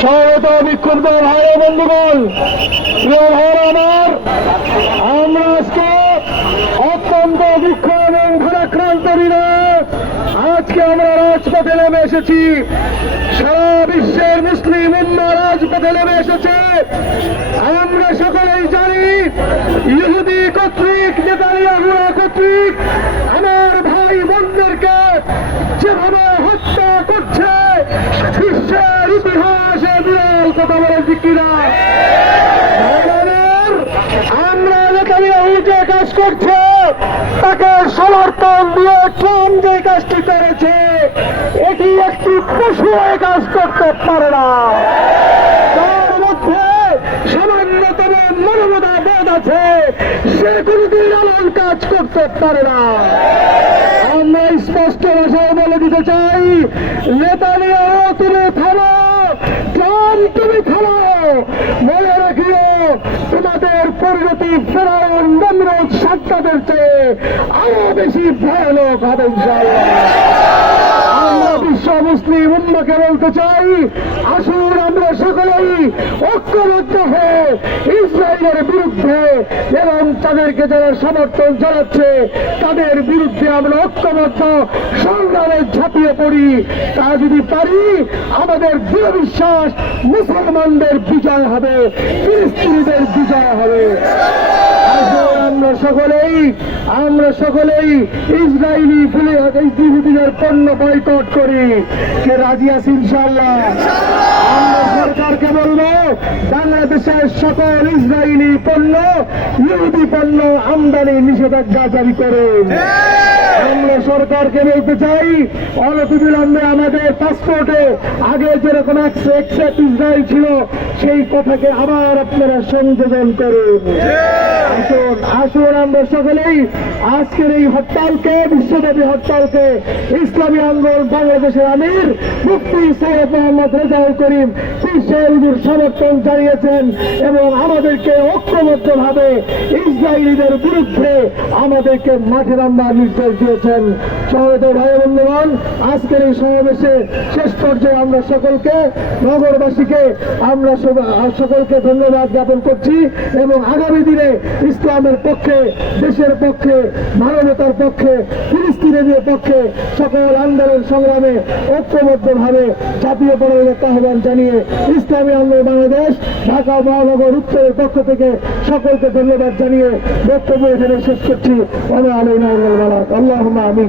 স্বাগত বিক্ষুব্ধ ভাই বন্ধুগণ, প্রিয় আমার, আমরা আজকে অত্যন্ত দুঃখ এবং ভারাক্রান্ত আজকে আমরা রাজপথে নেমে এসেছি। সারা বিশ্বের মুসলিম উম্মা রাজপথে নেমে এসেছে। আমরা সকলেই জানি, ইহুদি কর্তৃক নেতানিয়াহুয়া কর্তৃক আমার ভাই বোনদেরকে যেভাবে হত্যা করছে বিশ্বের ইতিহাসে তাকে সমর্থন দিয়ে ট্রাম্প যে কাজটি করেছে, এটি একটি পশু কাজ করতে পারে না। তার মধ্যে সামান্যতম মানবতা বোধ আছে, সে কোনদিন কাজ করতে পারে না। আমরা স্পষ্ট ভাষায় বলে দিতে চাই তুমি তোমাদের পরিণতি ফেরাউন নমরুদ সাক্ষাতের চেয়ে আরও বেশি ভয়ানক হবে আমরা বিশ্ব মুসলিম উম্মাকে বলতে চাই, আসুন আমরা সকলেই ঐক্যবদ্ধ হয়ে ইসরায়েলের বিরুদ্ধে এবং তাদেরকে যারা সমর্থন জানাচ্ছে, তাদের বিরুদ্ধে আমরা ঐক্যবদ্ধ, সংগ্রামে ঝাঁপিয়ে পড়ি। তা যদি পারি, আমাদের দৃঢ় বিশ্বাস মুসলমানদের বিজয় হবে। হবে। আমরা সকলেই আমরা সকলেই ইসরায়েলি ফিলে পণ্য বয়কট করি। কে রাজি আছে ইনশাল্লাহ সরকারকে বলব বাংলাদেশের সকল ইসরায়েলি পণ্য ইহুদি পণ্য আমদানি নিষেধাজ্ঞা জারি করুন। আমরা সরকারকে বলতে চাই অনতিবিলম্বে আমাদের পাসপোর্টে আগে যেরকম এক্সেপ্ট ইসরায়েল ছিল সেই কথাকে আবার আপনারা সংযোজন করুন। আসুন আসুন আমরা সকলেই আজকের এই হরতালকে বিশ্বব্যাপী হরতালকে ইসলামী আন্দোলন বাংলাদেশের আমির মুফতি সৈয়দ মোহাম্মদ রেজাউল করিম সাহেবুর সমর্থন জানিয়েছেন এবং আমাদেরকে ঐক্যবদ্ধ ভাবে ইসরায়েলিদের বিরুদ্ধে আমাদেরকে মাঠে নামবার নির্দেশ দিয়েছেন। সহৃদ ভাই বন্ধুগণ, আজকের এই সমাবেশে শেষ পর্যায়ে আমরা সকলকে, নগরবাসীকে, আমরা সকলকে ধন্যবাদ জ্ঞাপন করছি এবং আগামী দিনে ইসলামের পক্ষে, দেশের পক্ষে, মানবতার পক্ষে ফিলিস্তিনের পক্ষে সকল আন্দোলন সংগ্রামে ঐক্যবদ্ধভাবে পড়ার একটা আহ্বান জানিয়ে ইসলামী আন্দোলন বাংলাদেশ, ঢাকা মহানগর উত্তরের পক্ষ থেকে সকলকে ধন্যবাদ জানিয়ে বক্তব্য এখানে শেষ করছি। আল্লাহ আমি